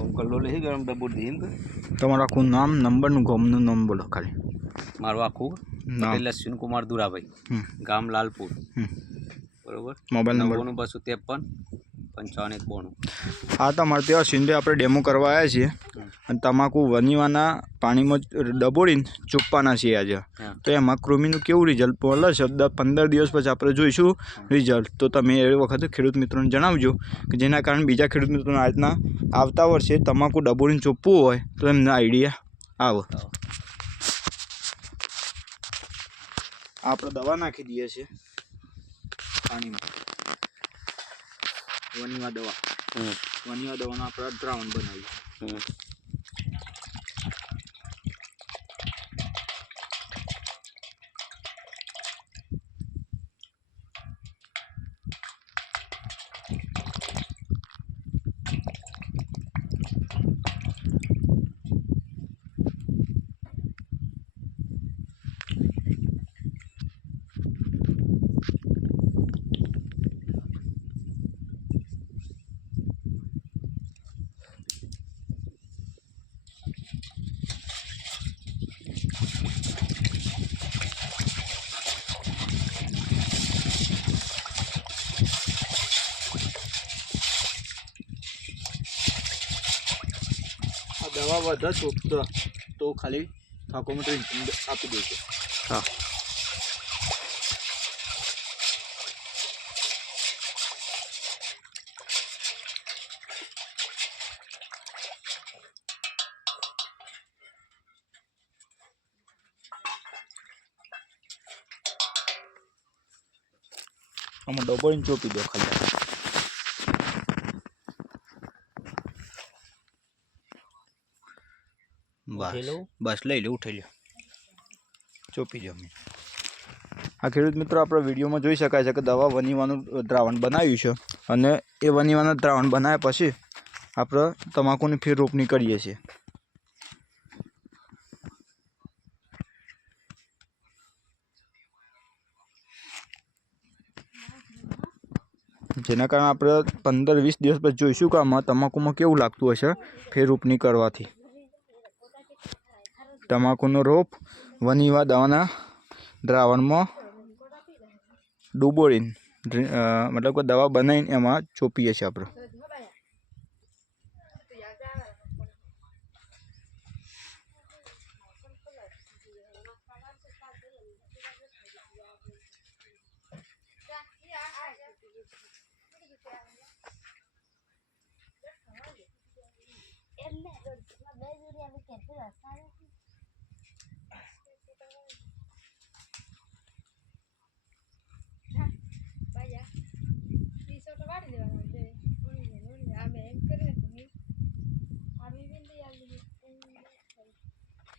ઓમ કલ્લો લઈ ગયો ડબ્બો દીન તમારું આખું નામ નંબરનું ગામનું નામ બોલો ખાલી. મારું આખું પટેલ અશ્વિન કુમાર દુરાભાઈ. ગામ લાલપુર. બરોબર? Mobile number. નવ્વાણું બસો ત્રેપન. પંચાવન એક બોણું. હા તમારે ત્યાં સિંધે આપણે ડેમો કરવા આવ્યા છીએ. અને તમાકુ વનીવાના પાણીમાં જ ડબોડીને ચૂપવાના છીએ આજે. તો એમાં કૃમિનું કેવું રિઝલ્ટ મળે? છે પંદર દિવસ પછી આપણે જોઈશું રિઝલ્ટ તો તમે એ વખતે ખેડૂત મિત્રોને જણાવજો કે જેના કારણે બીજા ખેડૂત મિત્રોને આજના આવતા વર્ષે તમાકુ ડબોડીને ચોપવું હોય તો એમને આઈડિયા આવે. આપણે દવા નાખી દઈએ છીએ પાણીમાં. વનીવા દવા. વનીવા દવાનો આપણે દ્રાવણ બનાવીએ. દવા વધે છોકતો તો ખાલી ફાકોમીટર આપી દેજો હા. આમાં ડબોળીને ચોપી દો ખાલી. બસ? બસ લઈ લે ઉઠી લ્યો ચોપી અમે આ ખેડૂત મિત્રો આપણે વિડીયોમાં જોઈ શકાય છે કે દવા વનીવાનું દ્રાવણ બનાવ્યું છે અને એ વનીવાનું દ્રાવણ બનાવ્યા પછી આપણે તમાકુની ફેર રોપણી કરીએ છીએ. જેના કારણે આપણે પંદર વીસ દિવસ પછી જોઈશું કે આમાં તમાકુમાં કેવું લાગતું હશે ફેર રોપણી કરવાથી. તમાકુનો રોપ, વનીવા દવાના દ્રાવણમાં ડૂબોળીને મતલબ કે દવા બનાવીને એમાં ચોપીએ છીએ આપણે. એટલે બે જોડી અમે કેટલી રસ્તા